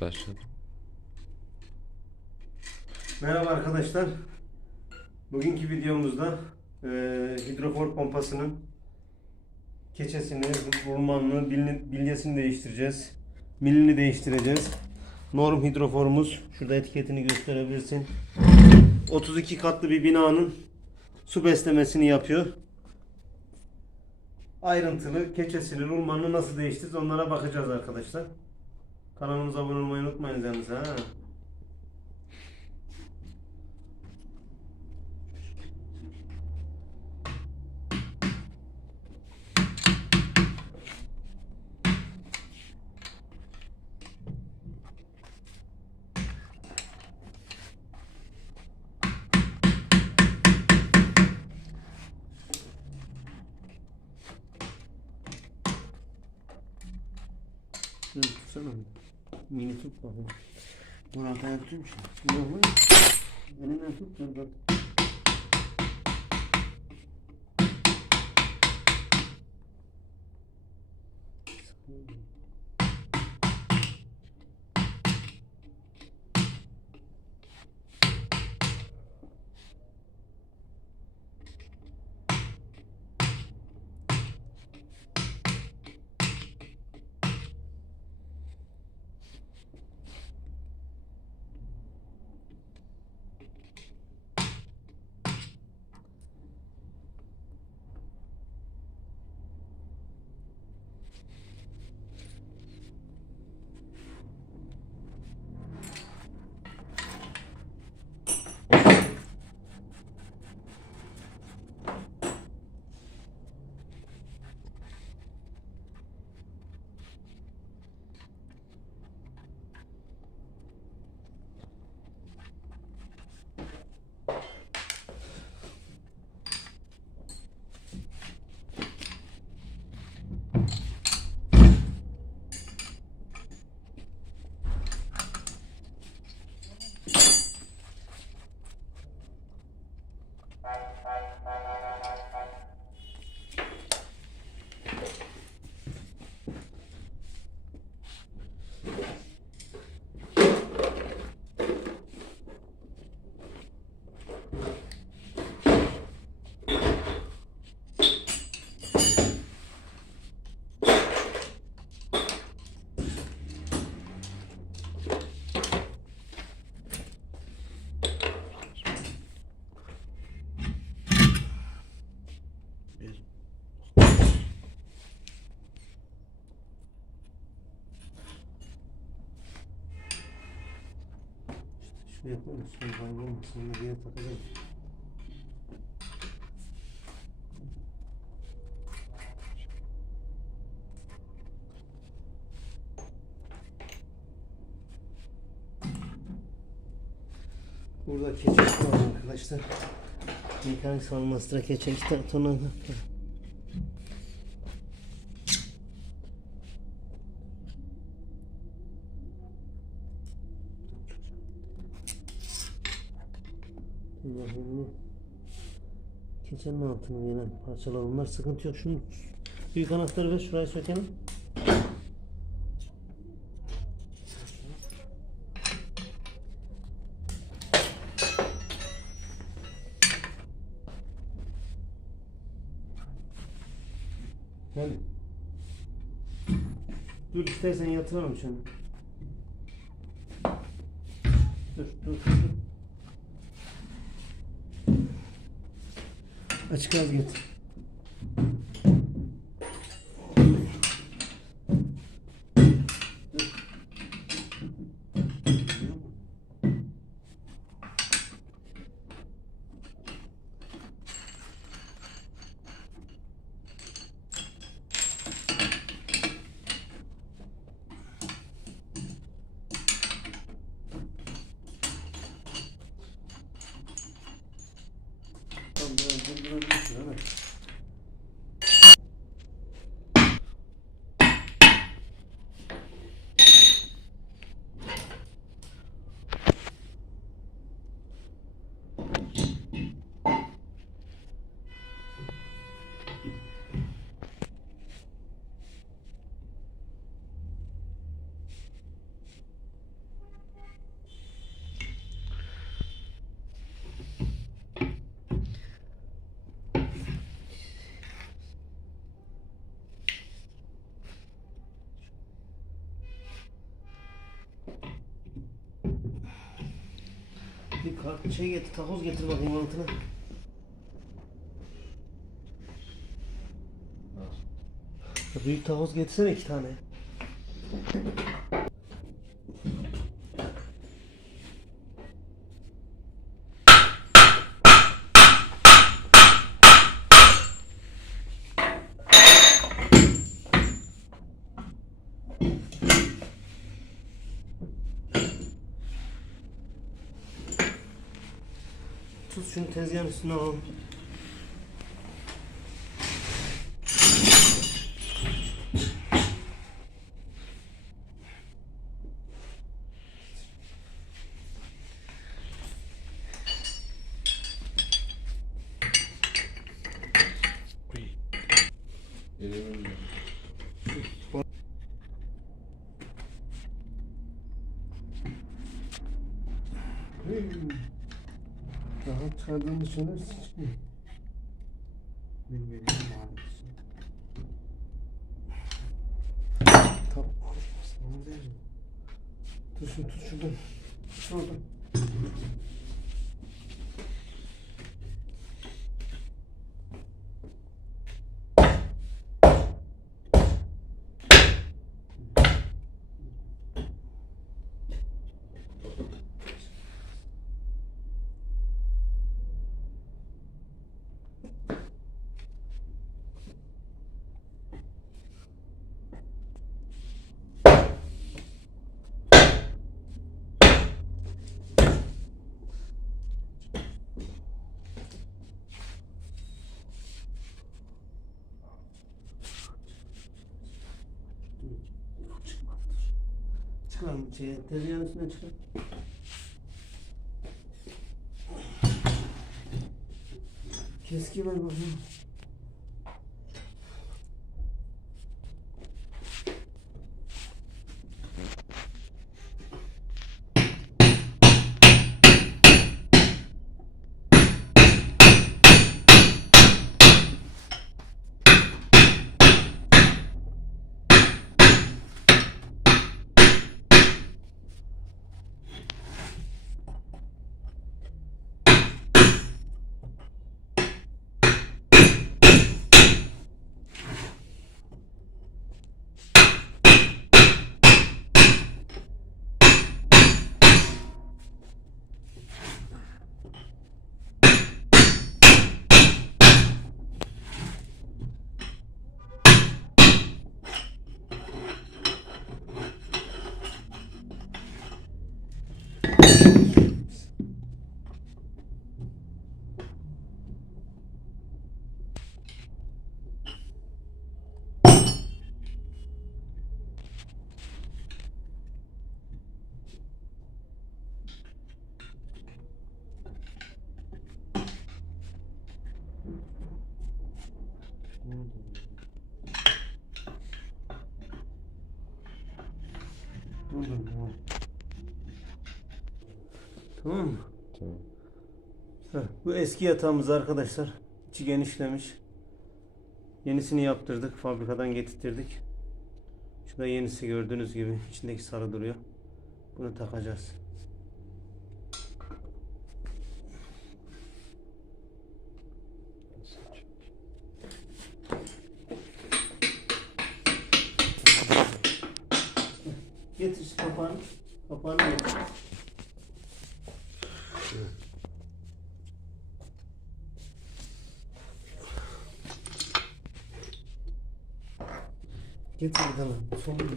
Başladım. Merhaba arkadaşlar. Bugünkü videomuzda hidrofor pompasının keçesini, rulmanını, bilyesini değiştireceğiz. Milini değiştireceğiz. Norm hidroforumuz. Şurada etiketini gösterebilirsin. 32 katlı bir binanın su beslemesini yapıyor. Ayrıntılı keçesini, rulmanını nasıl değiştiririz onlara bakacağız arkadaşlar. Kanalımıza abone olmayı unutmayın yalnız ha. Şunu tutsana. Mini tut bakayım. Dur arkaya tutayım şimdi. Yok mu? Elinden tut. Dur bak. Şuraya koyalım. Şunu kaybolmasın. Buraya takacağım. Burada keçe var arkadaşlar. Mekanik salmastıra keçe 2 tane. Keçenin altına gelen parçalar bunlar, sıkıntı yok. Şunu büyük anahtarı ver, şurayı sökelim. Hadi. Dur, istersen yatıralım şunu. Dur. Açık gaz getir. Tamam, durdurabilirsin, evet. Bir kart şey getir, takoz getir bakayım altına. Büyük takoz getirsene 2 tane. Tut şunu tezgahın üstüne alalım. Daha çıkardığını söylersin çıkmıyor. Ben vereyim maalesef. Tamam. Sana değil mi? Tut şuradan. Şuradan. Çıkalım tezgahın üstüne çıkalım. Keski ver bakayım. Tamam mı? Tamam. Bu eski yatağımız arkadaşlar. İçi genişlemiş. Yenisini yaptırdık. Fabrikadan getirttirdik. Şu da yenisi, gördüğünüz gibi. İçindeki sarı duruyor. Bunu takacağız. Getir kapağını. Kapağını getir. Getir bakalım. Son bir.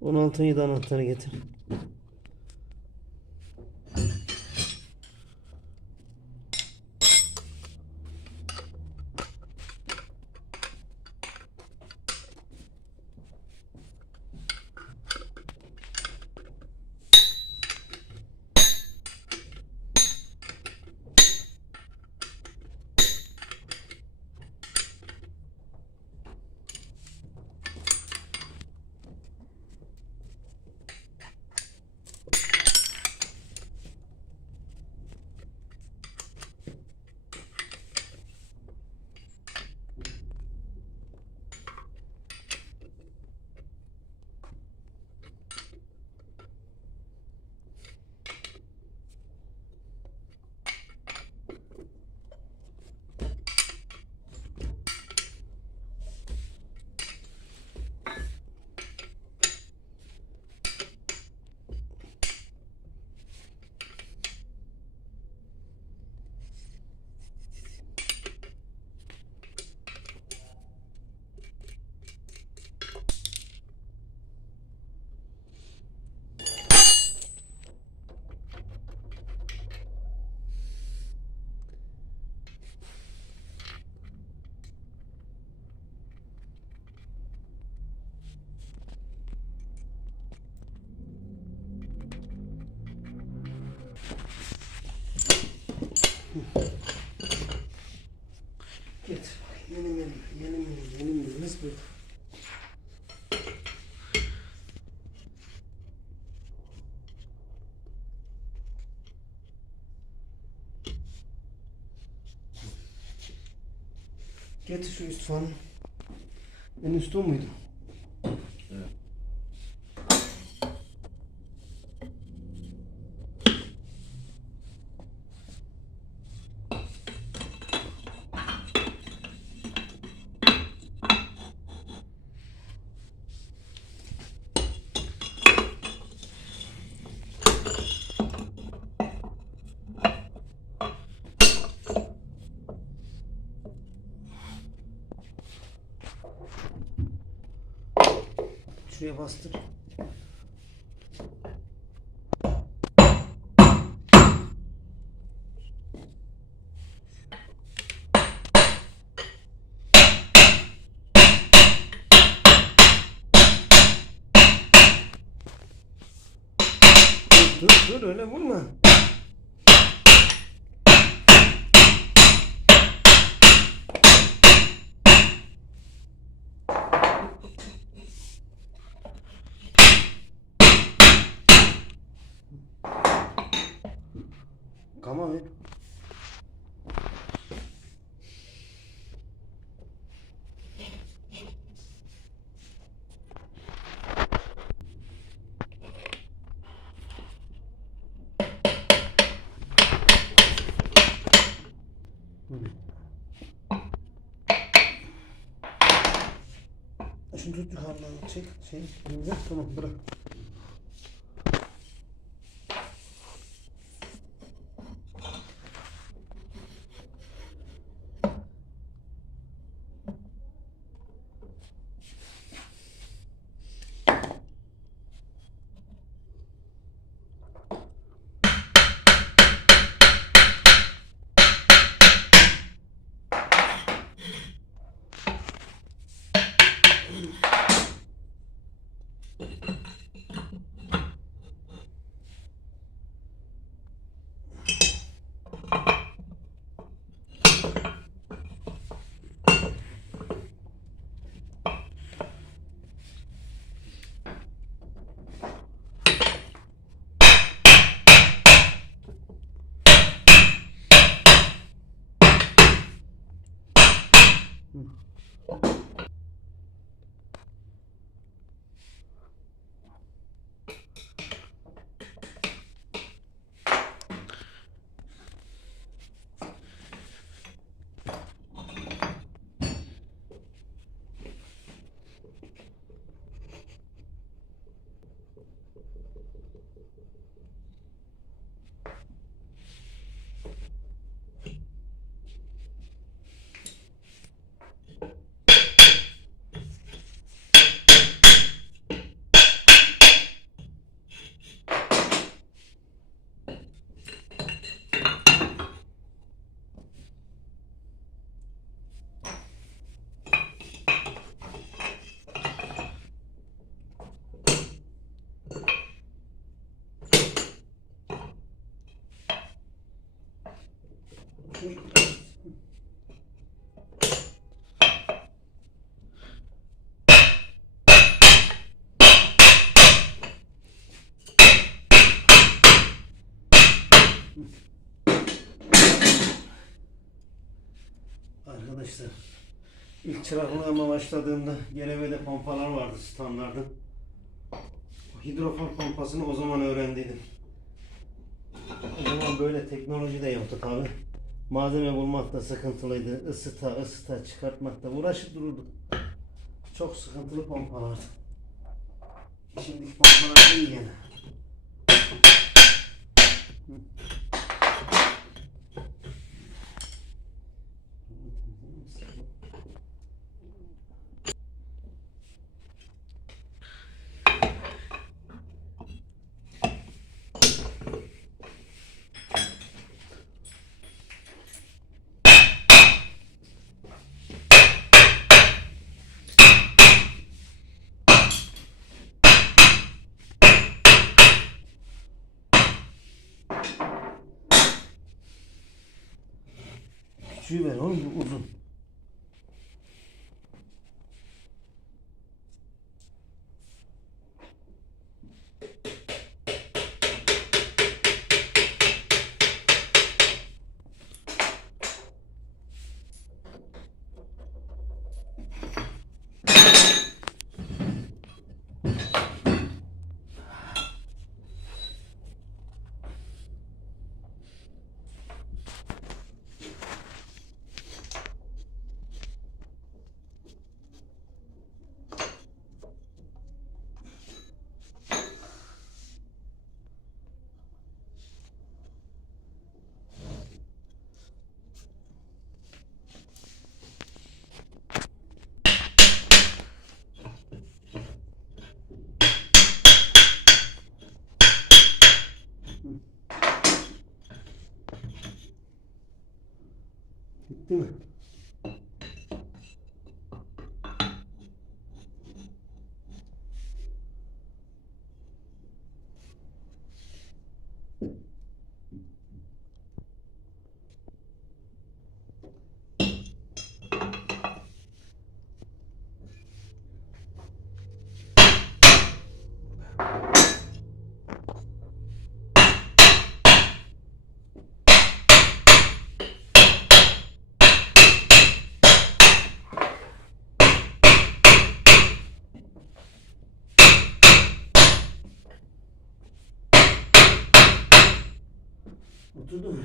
On altıyı anahtarı getir. kız burada. Getir şu üst fanı. En üstte o muydu? Evet. Şuraya bastır. Dur öyle vurma. Tamam ver. Şunu tut yukarıdan çek. Tamam bırak. Arkadaşlar ilk çıraklığıma başladığımda GLV'de pompalar vardı standartın. Hidrofor pompasını o zaman öğrendiydim. O zaman böyle teknoloji de yoktu tabi. Malzeme bulmak da sıkıntılıydı. Isıta çıkartmakta uğraşıp dururduk. Çok sıkıntılı pompalardı. Şimdiki pompalar iyi gene. Küçüğü ver oğlum, bu uzun. Bitti mi? Oturdu mu?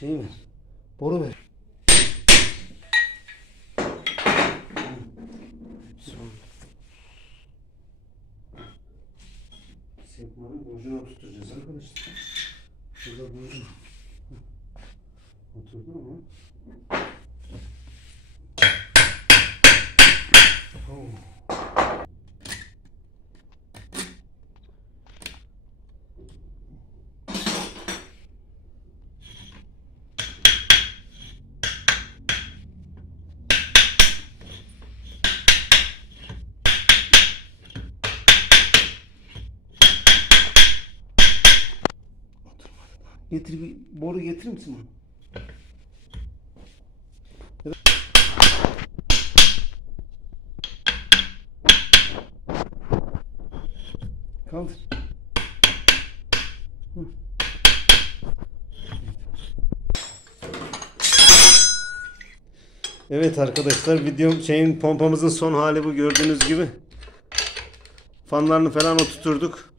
Şey ver. Boru ver. Sekmanın ucuna oturtacağız arkadaşlar. Şurada buldum. Oturdu mu? Oh. Getir bir boru getirir misin bana? Kaldır. Hı. Evet arkadaşlar, pompamızın son hali bu, gördüğünüz gibi. Fanlarını falan oturturduk.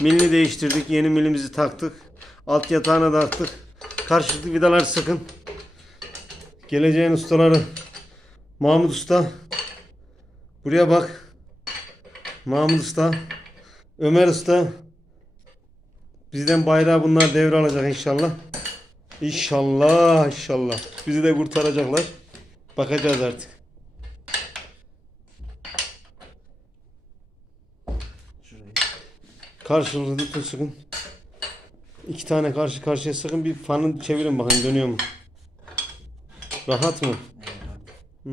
Milini değiştirdik. Yeni milimizi taktık. Alt yatağına da taktık. Karşılıklı vidalar sıkın. Geleceğin ustaları Mahmut Usta. Buraya bak. Mahmut Usta. Ömer Usta. Bizden bayrağı bunlar devralacak inşallah. İnşallah, inşallah. Bizi de kurtaracaklar. Bakacağız artık. Karşılıklı sıkın. İki tane karşı karşıya sıkın. Bir fanı çevirin bakın, dönüyor mu? Rahat mı? Hı.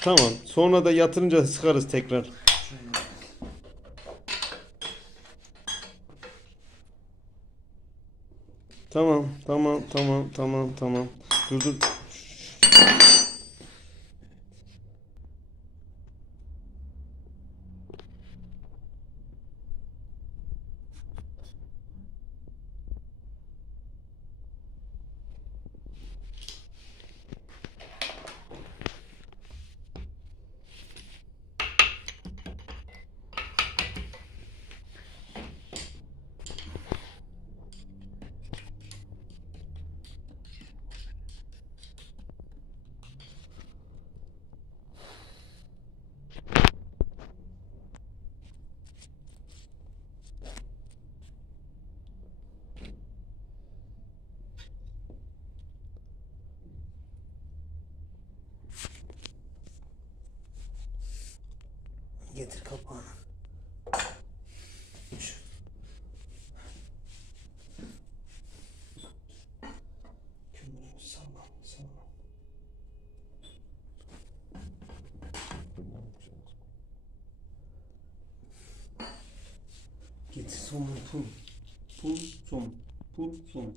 Tamam. Sonra da yatırınca sıkarız tekrar. Tamam. Dur. Getir kapağını. Getir. Çift somun pul. Pul somun. Pul somun.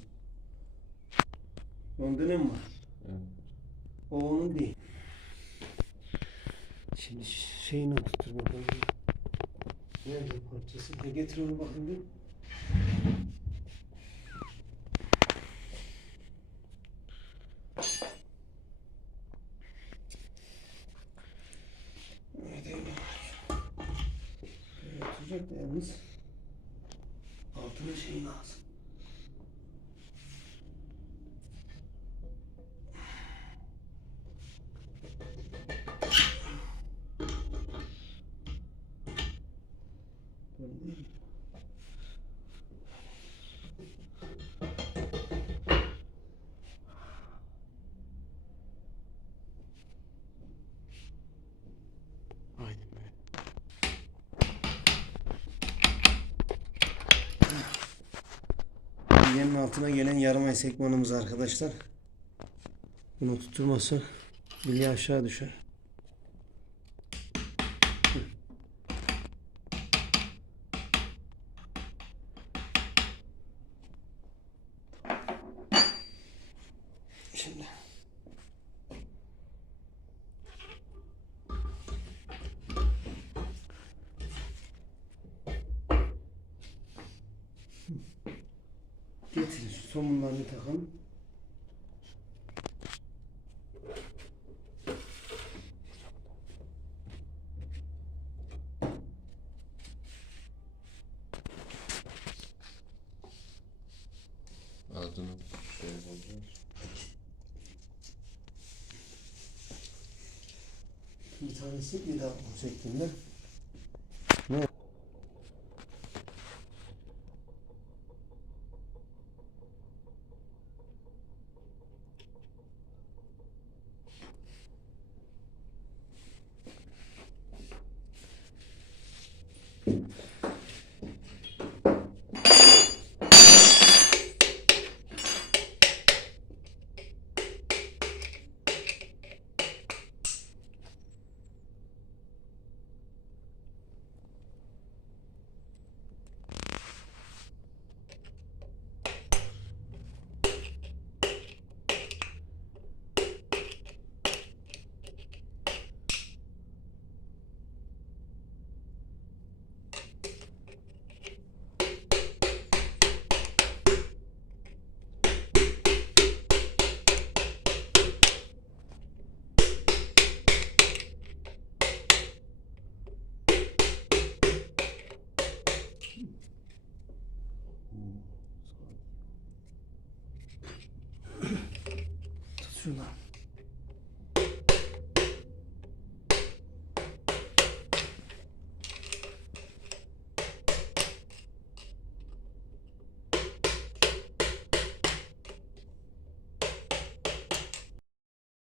Onda ne mi var? Evet. O onun değil. Şimdi şeyini tutur bakalım. Nerede parçası? Getir onu bakayım bir. Nerede? Böyle oturacak da yalnız. Altına şey lazım. Böyle değil mi? Aynen böyle. Yenin altına gelen yarım ay sekmanımız arkadaşlar. Bunu tutturması bilye aşağı düşer. Şimdi getirin şu somunlarını takalım. Adını şey yapacağız. Bir tanesi bir daha bu şeklinde. Ne? Tut şunu.